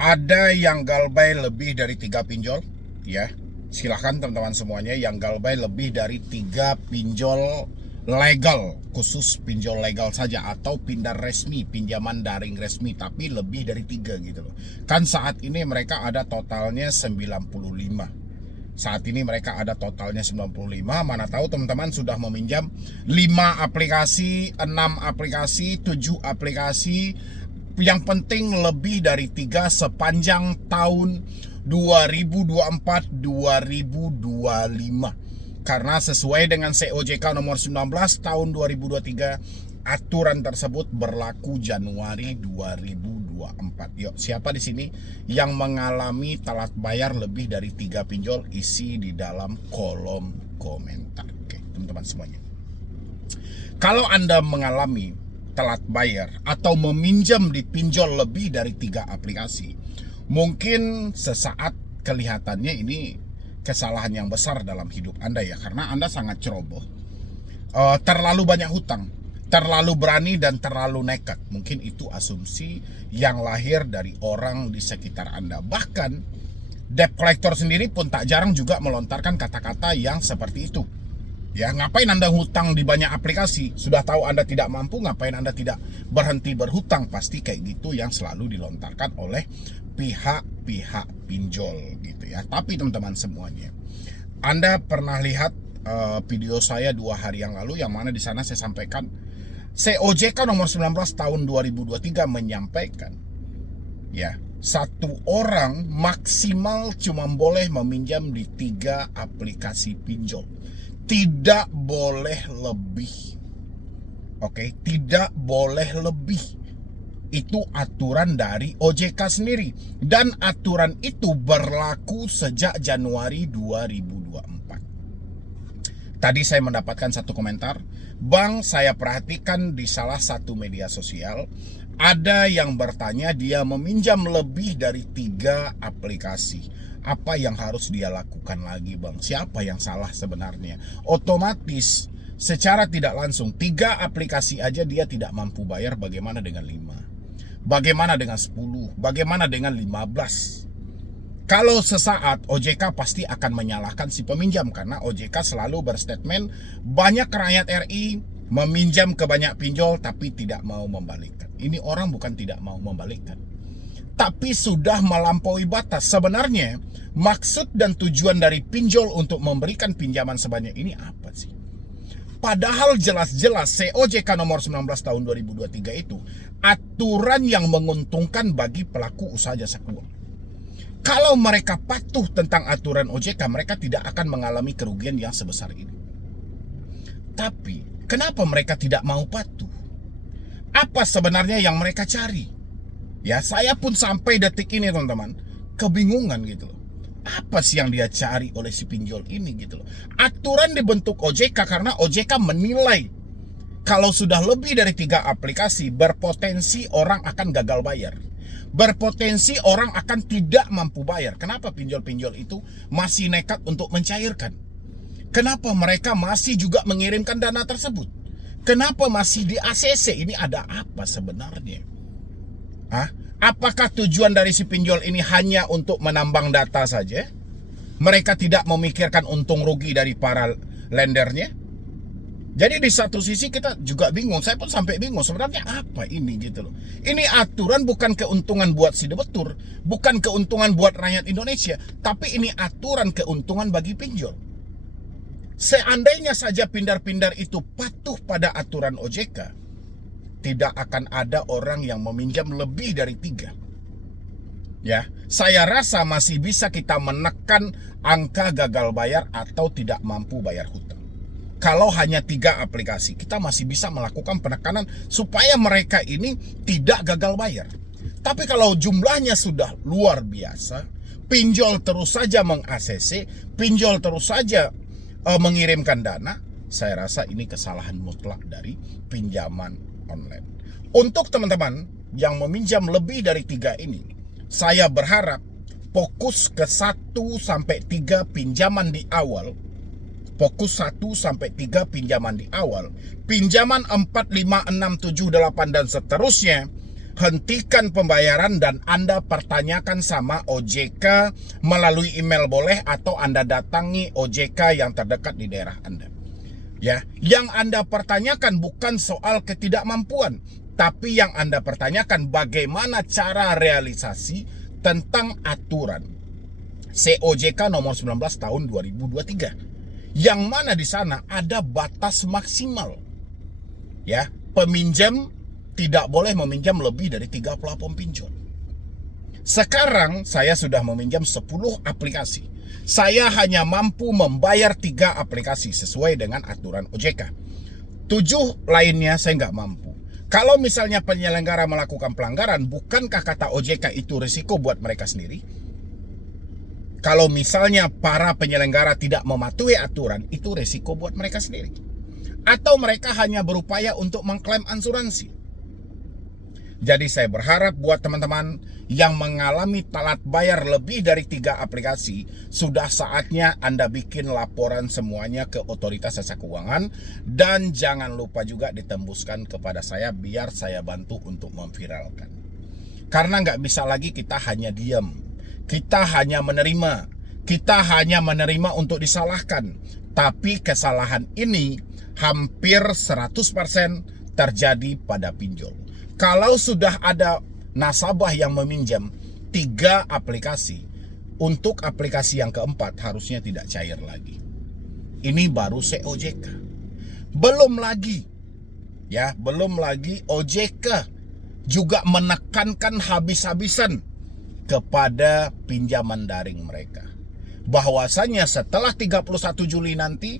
Ada yang galbay lebih dari 3 pinjol, ya. Silahkan teman-teman semuanya yang galbay lebih dari 3 pinjol legal, khusus pinjol legal saja atau pindar resmi, pinjaman daring resmi, tapi lebih dari 3 gitu loh. Kan saat ini mereka ada totalnya 95. Saat ini mereka ada totalnya 95. Mana tahu teman-teman sudah meminjam 5 aplikasi, 6 aplikasi, 7 aplikasi. Yang penting lebih dari 3 sepanjang tahun 2024-2025. Karena sesuai dengan COJK nomor 19 tahun 2023, aturan tersebut berlaku Januari 2024. Yuk, siapa di sini yang mengalami telat bayar lebih dari 3 pinjol? Isi di dalam kolom komentar. Oke, teman-teman semuanya. Kalau Anda mengalami telat bayar atau meminjam di pinjol lebih dari 3 aplikasi, mungkin sesaat kelihatannya ini kesalahan yang besar dalam hidup Anda ya, karena Anda sangat ceroboh, terlalu banyak hutang, terlalu berani dan terlalu nekat. Mungkin itu asumsi yang lahir dari orang di sekitar Anda. Bahkan debt collector sendiri pun tak jarang juga melontarkan kata-kata yang seperti itu. Ya, ngapain Anda hutang di banyak aplikasi? Sudah tahu Anda tidak mampu, ngapain Anda tidak berhenti berhutang? Pasti kayak gitu yang selalu dilontarkan oleh pihak-pihak pinjol gitu ya. Tapi teman-teman semuanya, Anda pernah lihat video saya 2 hari yang lalu, yang mana di sana saya sampaikan COJK nomor 19 tahun 2023 menyampaikan, ya, satu orang maksimal cuma boleh meminjam di 3 aplikasi pinjol. Tidak boleh lebih. Oke, tidak boleh lebih. Itu aturan dari OJK sendiri. Dan aturan itu berlaku sejak Januari 2024. Tadi saya mendapatkan satu komentar, Bang, saya perhatikan di salah satu media sosial, ada yang bertanya dia meminjam lebih dari 3 aplikasi. Apa yang harus dia lakukan lagi, Bang? Siapa yang salah sebenarnya? Otomatis secara tidak langsung 3 aplikasi aja dia tidak mampu bayar, bagaimana dengan 5? Bagaimana dengan 10? Bagaimana dengan 15? Kalau sesaat, OJK pasti akan menyalahkan si peminjam, karena OJK selalu berstatement banyak rakyat RI meminjam ke banyak pinjol tapi tidak mau membalikkan. Ini orang bukan tidak mau membalikkan, tapi sudah melampaui batas. Sebenarnya maksud dan tujuan dari pinjol untuk memberikan pinjaman sebanyak ini apa sih? Padahal jelas-jelas COJK nomor 19 tahun 2023 itu aturan yang menguntungkan bagi pelaku usaha jasa keuangan. Kalau mereka patuh tentang aturan OJK, mereka tidak akan mengalami kerugian yang sebesar ini. Tapi kenapa mereka tidak mau patuh? Apa sebenarnya yang mereka cari? Ya, saya pun sampai detik ini teman-teman kebingungan gitu loh. Apa sih yang dia cari oleh si pinjol ini gitu loh. Aturan dibentuk OJK karena OJK menilai kalau sudah lebih dari 3 aplikasi berpotensi orang akan gagal bayar. Berpotensi orang akan tidak mampu bayar. Kenapa pinjol-pinjol itu masih nekat untuk mencairkan? Kenapa mereka masih juga mengirimkan dana tersebut? Kenapa masih di ACC? Ini ada apa sebenarnya? Apakah tujuan dari si pinjol ini hanya untuk menambang data saja? Mereka tidak memikirkan untung rugi dari para lendernya? Jadi di satu sisi kita juga bingung, saya pun sampai bingung sebenarnya apa ini gitu loh. Ini aturan bukan keuntungan buat si debetur, bukan keuntungan buat rakyat Indonesia, tapi ini aturan keuntungan bagi pinjol. Seandainya saja pindar-pindar itu patuh pada aturan OJK, tidak akan ada orang yang meminjam lebih dari 3. Ya, saya rasa masih bisa kita menekan angka gagal bayar atau tidak mampu bayar hutang. Kalau hanya 3 aplikasi, kita masih bisa melakukan penekanan supaya mereka ini tidak gagal bayar. Tapi kalau jumlahnya sudah luar biasa, pinjol terus saja meng-ACC, pinjol terus saja mengirimkan dana, saya rasa ini kesalahan mutlak dari pinjaman online. Untuk teman-teman yang meminjam lebih dari 3 ini, saya berharap fokus ke 1-3 pinjaman di awal. Fokus 1-3 pinjaman di awal. Pinjaman 4, 5, 6, 7, 8 dan seterusnya hentikan pembayaran dan Anda pertanyakan sama OJK melalui email boleh, atau Anda datangi OJK yang terdekat di daerah Anda. Ya, yang Anda pertanyakan bukan soal ketidakmampuan, tapi yang Anda pertanyakan bagaimana cara realisasi tentang aturan COJK nomor 19 tahun 2023. Yang mana di sana ada batas maksimal. Ya, peminjam tidak boleh meminjam lebih dari 3 plafon pinjol. Sekarang saya sudah meminjam 10 aplikasi. Saya hanya mampu membayar 3 aplikasi sesuai dengan aturan OJK. 7 lainnya saya nggak mampu. Kalau misalnya penyelenggara melakukan pelanggaran, bukankah kata OJK itu risiko buat mereka sendiri? Kalau misalnya para penyelenggara tidak mematuhi aturan, itu risiko buat mereka sendiri. Atau mereka hanya berupaya untuk mengklaim asuransi. Jadi saya berharap buat teman-teman yang mengalami telat bayar lebih dari 3 aplikasi, sudah saatnya Anda bikin laporan semuanya ke Otoritas Jasa Keuangan, dan jangan lupa juga ditembuskan kepada saya biar saya bantu untuk memviralkan. Karena nggak bisa lagi kita hanya diam, kita hanya menerima, kita hanya menerima untuk disalahkan. Tapi kesalahan ini hampir 100% terjadi pada pinjol. Kalau sudah ada nasabah yang meminjam 3 aplikasi, untuk aplikasi yang keempat harusnya tidak cair lagi. Ini baru COJK. Belum lagi OJK juga menekankan habis-habisan kepada pinjaman daring mereka. Bahwasanya setelah 31 Juli nanti,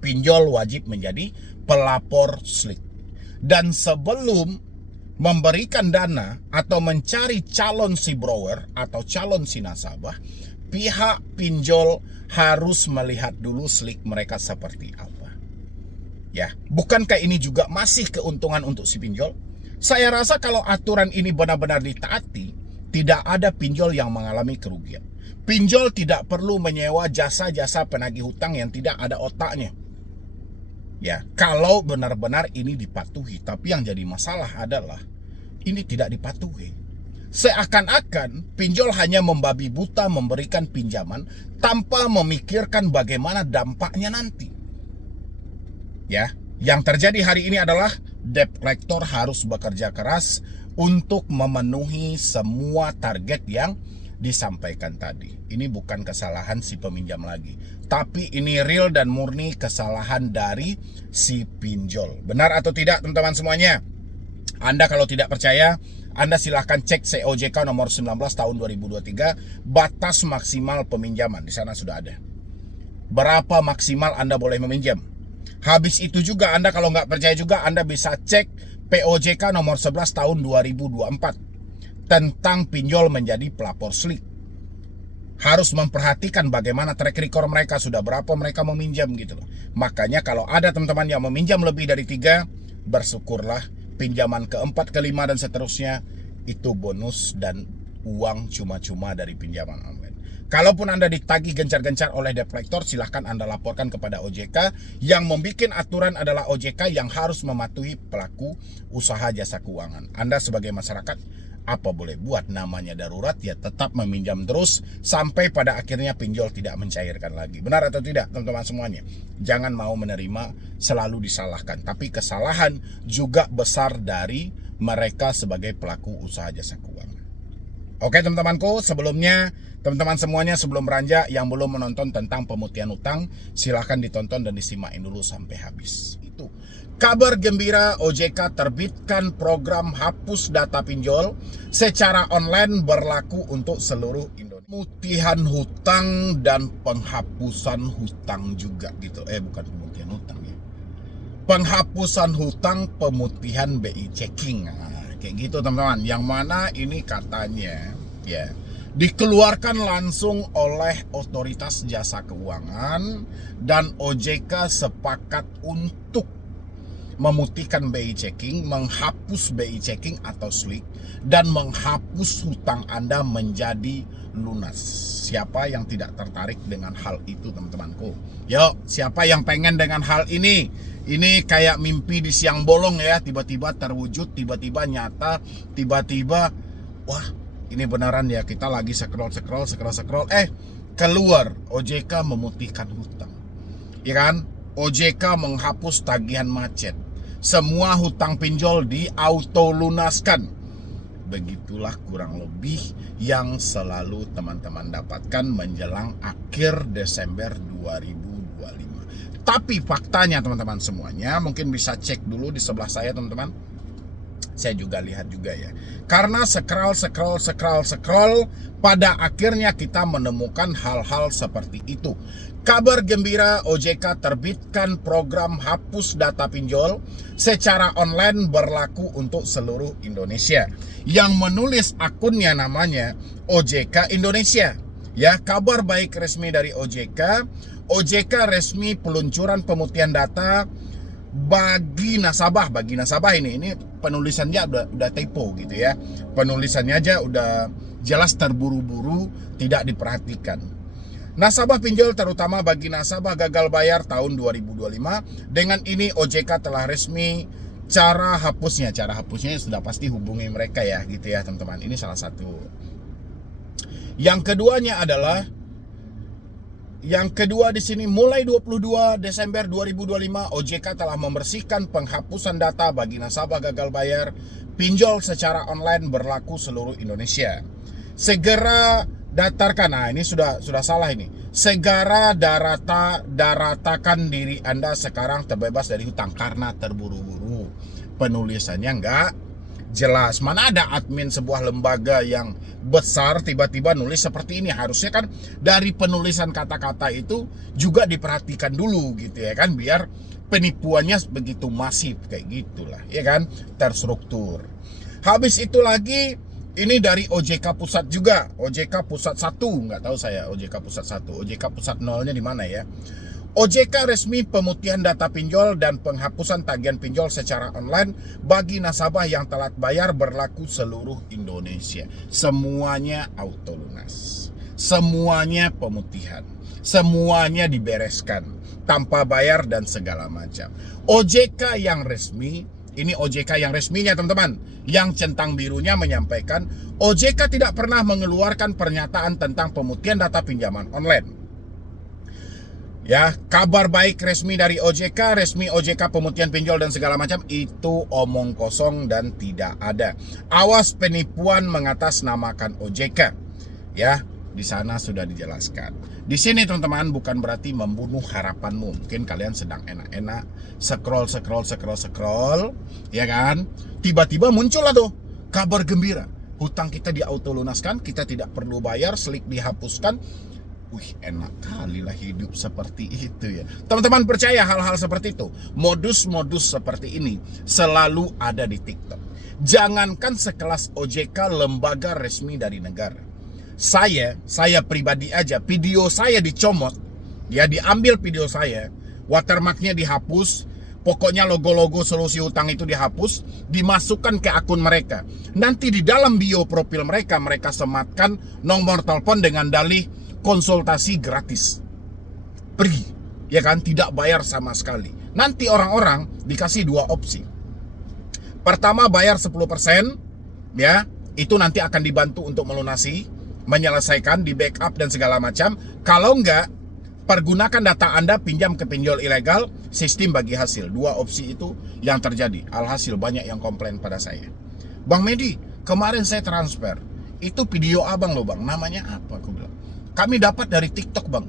pinjol wajib menjadi pelapor SLIK. Dan sebelum memberikan dana atau mencari calon si borrower atau calon si nasabah, pihak pinjol harus melihat dulu SLIK mereka seperti apa. Ya, bukankah ini juga masih keuntungan untuk si pinjol? Saya rasa kalau aturan ini benar-benar ditaati, tidak ada pinjol yang mengalami kerugian. Pinjol tidak perlu menyewa jasa-jasa penagih hutang yang tidak ada otaknya. Ya, kalau benar-benar ini dipatuhi. Tapi yang jadi masalah adalah ini tidak dipatuhi. Seakan-akan pinjol hanya membabi buta memberikan pinjaman tanpa memikirkan bagaimana dampaknya nanti. Ya, yang terjadi hari ini adalah debt collector harus bekerja keras untuk memenuhi semua target yang disampaikan tadi. Ini bukan kesalahan si peminjam lagi, tapi ini real dan murni kesalahan dari si pinjol. Benar atau tidak teman-teman semuanya? Anda kalau tidak percaya, Anda silahkan cek COJK nomor 19 tahun 2023, batas maksimal peminjaman. Di sana sudah ada berapa maksimal Anda boleh meminjam. Habis itu juga Anda kalau nggak percaya juga, Anda bisa cek POJK nomor 11 tahun 2024 tentang pinjol menjadi pelapor SLIK. Harus memperhatikan bagaimana track record mereka, sudah berapa mereka meminjam gitu loh. Makanya kalau ada teman-teman yang meminjam lebih dari 3, bersyukurlah. Pinjaman keempat, kelima dan seterusnya itu bonus dan uang cuma-cuma dari pinjaman online. Kalaupun Anda ditagih gencar-gencar oleh debt collector, silahkan Anda laporkan kepada OJK. Yang membuat aturan adalah OJK yang harus mematuhi pelaku usaha jasa keuangan. Anda sebagai masyarakat, apa boleh buat, namanya darurat ya tetap meminjam terus sampai pada akhirnya pinjol tidak mencairkan lagi. Benar atau tidak teman-teman semuanya? Jangan mau menerima selalu disalahkan, tapi kesalahan juga besar dari mereka sebagai pelaku usaha jasa keuangan. Oke teman-temanku, sebelumnya teman-teman semuanya sebelum beranjak yang belum menonton tentang pemutihan utang, silahkan ditonton dan disimakin dulu sampai habis. Itu kabar gembira, OJK terbitkan program hapus data pinjol secara online berlaku untuk seluruh Indonesia. Pemutihan hutang dan penghapusan hutang juga gitu. Bukan pemutihan hutang ya. Penghapusan hutang, pemutihan BI checking. Nah, kayak gitu teman-teman. Yang mana ini katanya ya dikeluarkan langsung oleh Otoritas Jasa Keuangan dan OJK sepakat untuk memutihkan BI checking, menghapus BI checking atau SLIC, dan menghapus hutang Anda menjadi lunas. Siapa yang tidak tertarik dengan hal itu, teman-temanku? Yuk, siapa yang pengen dengan hal ini? Ini kayak mimpi di siang bolong ya, tiba-tiba terwujud, tiba-tiba nyata, tiba-tiba wah, ini beneran ya, kita lagi scroll, keluar OJK memutihkan hutang. Ya kan? OJK menghapus tagihan macet. Semua hutang pinjol di-auto lunaskan. Begitulah kurang lebih yang selalu teman-teman dapatkan menjelang akhir Desember 2025. Tapi faktanya teman-teman semuanya, mungkin bisa cek dulu di sebelah saya teman-teman. Saya juga lihat juga ya. Karena scroll, pada akhirnya kita menemukan hal-hal seperti itu. Kabar gembira, OJK terbitkan program hapus data pinjol secara online berlaku untuk seluruh Indonesia. Yang menulis akunnya namanya OJK Indonesia. Ya, kabar baik resmi dari OJK. OJK resmi peluncuran pemutihan data bagi nasabah ini penulisannya udah typo gitu ya. Penulisannya aja udah jelas terburu-buru, tidak diperhatikan. Nasabah pinjol terutama bagi nasabah gagal bayar tahun 2025. Dengan ini OJK telah resmi cara hapusnya sudah pasti hubungi mereka ya gitu ya teman-teman. Ini salah satu. Yang kedua di sini, mulai 22 Desember 2025 OJK telah membersihkan penghapusan data bagi nasabah gagal bayar pinjol secara online berlaku seluruh Indonesia. Segera datarkan, nah ini sudah salah ini. Segera daratakan diri Anda sekarang terbebas dari hutang karena terburu-buru. Penulisannya enggak jelas. Mana ada admin sebuah lembaga yang besar tiba-tiba nulis seperti ini? Harusnya kan dari penulisan kata-kata itu juga diperhatikan dulu gitu ya kan, biar penipuannya begitu masif kayak gitulah ya kan, terstruktur. Habis itu lagi ini dari OJK Pusat juga, OJK Pusat 1, nggak tahu saya OJK Pusat 1, OJK Pusat 0-nya di mana ya. OJK resmi pemutihan data pinjol dan penghapusan tagihan pinjol secara online bagi nasabah yang telat bayar berlaku seluruh Indonesia. Semuanya auto lunas, semuanya pemutihan, semuanya dibereskan tanpa bayar dan segala macam. OJK yang resmi, ini OJK yang resminya teman-teman, yang centang birunya menyampaikan OJK tidak pernah mengeluarkan pernyataan tentang pemutihan data pinjaman online. Ya, kabar baik resmi dari OJK, resmi OJK pemutihan pinjol dan segala macam, itu omong kosong dan tidak ada. Awas penipuan mengatasnamakan OJK. Ya, di sana sudah dijelaskan. Di sini teman-teman bukan berarti membunuh harapanmu. Mungkin kalian sedang enak-enak scroll, ya kan? Tiba-tiba muncul lah tuh kabar gembira. Hutang kita diauto lunaskan, kita tidak perlu bayar, SLIC dihapuskan. Wih, enak kali lah hidup seperti itu ya. Teman-teman percaya hal-hal seperti itu? Modus-modus seperti ini selalu ada di TikTok. Jangankan sekelas OJK, lembaga resmi dari negara. Saya pribadi aja, video saya dicomot, ya diambil video saya, watermarknya dihapus, pokoknya logo-logo solusi hutang itu dihapus, dimasukkan ke akun mereka. Nanti di dalam bio profil mereka sematkan nomor telepon dengan dalih konsultasi gratis. Pergi, ya kan, tidak bayar sama sekali. Nanti orang-orang dikasih dua opsi. Pertama bayar 10%, ya, itu nanti akan dibantu untuk melunasi, menyelesaikan, di backup dan segala macam. Kalau enggak, pergunakan data Anda pinjam ke pinjol ilegal, sistem bagi hasil. Dua opsi itu yang terjadi. Alhasil banyak yang komplain pada saya. Bang Medi, kemarin saya transfer, itu video abang loh bang, namanya apa? Aku bilang, kami dapat dari TikTok bang.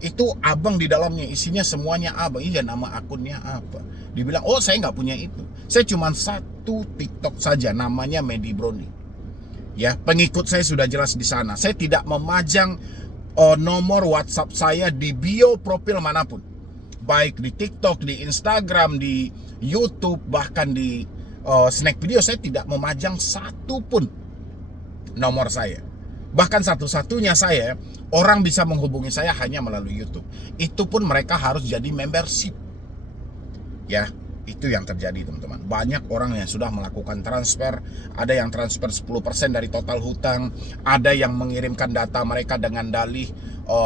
Itu abang di dalamnya, isinya semuanya abang. Iya, nama akunnya apa? Dibilang, oh saya nggak punya itu. Saya cuma satu TikTok saja, namanya Medi Brownie. Ya, pengikut saya sudah jelas di sana. Saya tidak memajang nomor WhatsApp saya di bio profil manapun. Baik di TikTok, di Instagram, di YouTube, bahkan di Snack Video, saya tidak memajang satu pun nomor saya. Bahkan satu-satunya saya, orang bisa menghubungi saya hanya melalui YouTube. Itu pun mereka harus jadi membership. Ya, Itu yang terjadi teman-teman. Banyak orang yang sudah melakukan transfer, ada yang transfer 10% dari total hutang, ada yang mengirimkan data mereka dengan dalih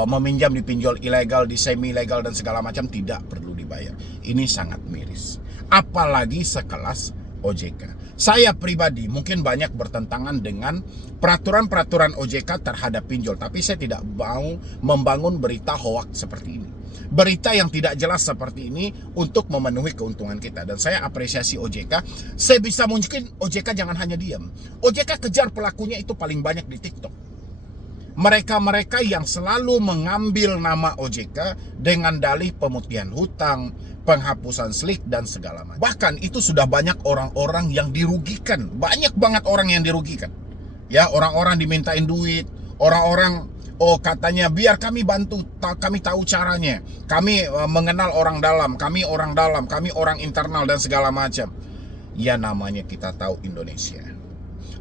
meminjam di pinjol ilegal, di semi ilegal dan segala macam, tidak perlu dibayar. Ini sangat miris. Apalagi sekelas OJK. Saya pribadi mungkin banyak bertentangan dengan peraturan-peraturan OJK terhadap pinjol, tapi saya tidak mau membangun berita hoaks seperti ini. Berita yang tidak jelas seperti ini untuk memenuhi keuntungan kita. Dan saya apresiasi OJK. Sebisa mungkin OJK jangan hanya diam. OJK kejar pelakunya itu paling banyak di TikTok. Mereka-mereka yang selalu mengambil nama OJK dengan dalih pemutihan hutang, penghapusan slik dan segala macam. Bahkan itu sudah banyak orang-orang yang dirugikan. Banyak banget orang yang dirugikan. Ya, orang-orang dimintain duit, orang-orang katanya biar kami bantu, kami tahu caranya. Kami mengenal orang dalam, kami orang internal dan segala macam. Ya namanya kita tahu Indonesia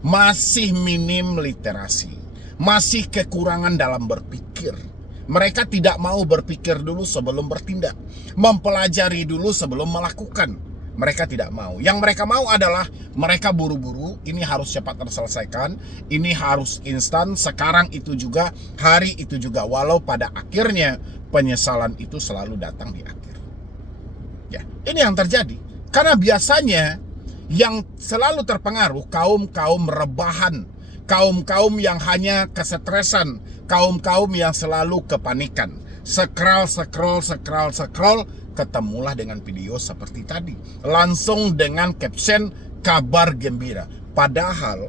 masih minim literasi. Masih kekurangan dalam berpikir. Mereka tidak mau berpikir dulu sebelum bertindak. Mempelajari dulu sebelum melakukan. Mereka tidak mau. Yang mereka mau adalah mereka buru-buru, ini harus cepat terselesaikan, ini harus instan, sekarang itu juga, hari itu juga. Walau pada akhirnya penyesalan itu selalu datang di akhir. Ya, ini yang terjadi. Karena biasanya yang selalu terpengaruh kaum-kaum rebahan, kaum-kaum yang hanya kesetresan, kaum-kaum yang selalu kepanikan. Scroll, ketemulah dengan video seperti tadi. Langsung dengan caption kabar gembira. Padahal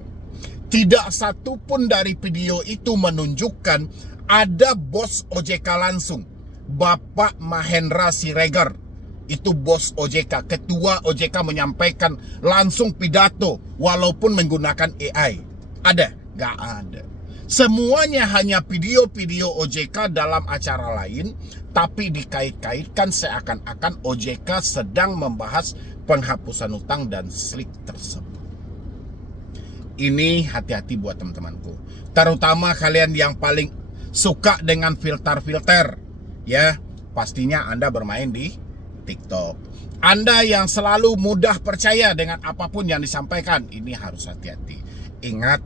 tidak satu pun dari video itu menunjukkan ada bos OJK langsung. Bapak Mahendra Siregar. Itu bos OJK, ketua OJK menyampaikan langsung pidato walaupun menggunakan AI. Ada? Gak ada. Semuanya hanya video-video OJK dalam acara lain, tapi dikait-kaitkan seakan-akan OJK sedang membahas penghapusan hutang dan slik tersebut. Ini hati-hati buat teman-temanku. Terutama kalian yang paling suka dengan filter-filter. Ya, pastinya Anda bermain di TikTok. Anda yang selalu mudah percaya dengan apapun yang disampaikan, ini harus hati-hati. Ingat,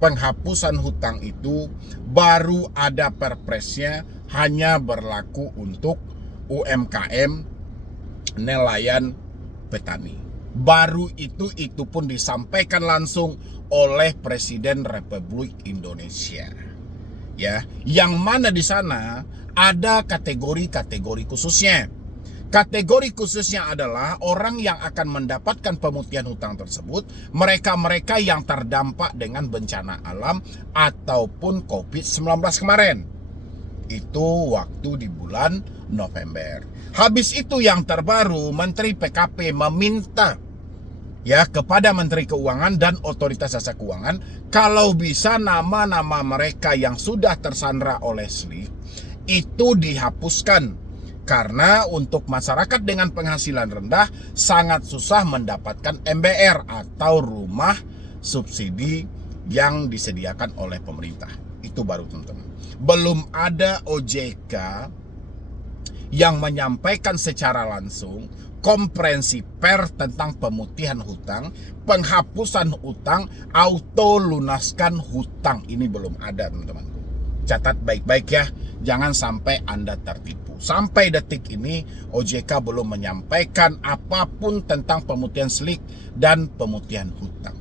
penghapusan hutang itu baru ada perpresnya, hanya berlaku untuk UMKM, nelayan, petani. Baru itu pun disampaikan langsung oleh Presiden Republik Indonesia. Ya, yang mana di sana ada kategori-kategori khususnya. Kategori khususnya adalah orang yang akan mendapatkan pemutihan hutang tersebut, mereka-mereka yang terdampak dengan bencana alam ataupun COVID-19 kemarin. Itu waktu di bulan November. Habis itu yang terbaru, Menteri PKP meminta ya kepada Menteri Keuangan dan Otoritas Jasa Keuangan, kalau bisa nama-nama mereka yang sudah tersandra oleh slik itu dihapuskan. Karena untuk masyarakat dengan penghasilan rendah sangat susah mendapatkan MBR atau rumah subsidi yang disediakan oleh pemerintah. Itu baru teman-teman. Belum ada OJK yang menyampaikan secara langsung konferensi pers tentang pemutihan hutang, penghapusan hutang, auto lunaskan hutang. Ini belum ada teman-teman. Catat baik-baik ya, jangan sampai Anda tertipu. Sampai detik ini OJK belum menyampaikan apapun tentang pemutihan slik dan pemutihan hutang.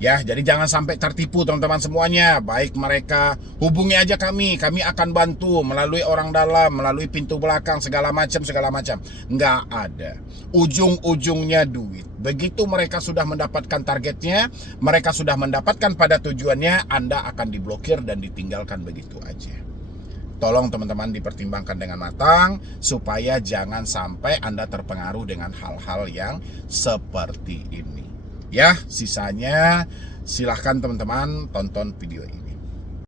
Ya, jadi jangan sampai tertipu teman-teman semuanya. Baik mereka, hubungi aja kami akan bantu melalui orang dalam, melalui pintu belakang, segala macam. Nggak ada. Ujung-ujungnya duit. Begitu mereka sudah mendapatkan targetnya, mereka sudah mendapatkan pada tujuannya, Anda akan diblokir dan ditinggalkan begitu aja. Tolong teman-teman dipertimbangkan dengan matang supaya jangan sampai Anda terpengaruh dengan hal-hal yang seperti ini. Ya, sisanya silahkan teman-teman tonton video ini.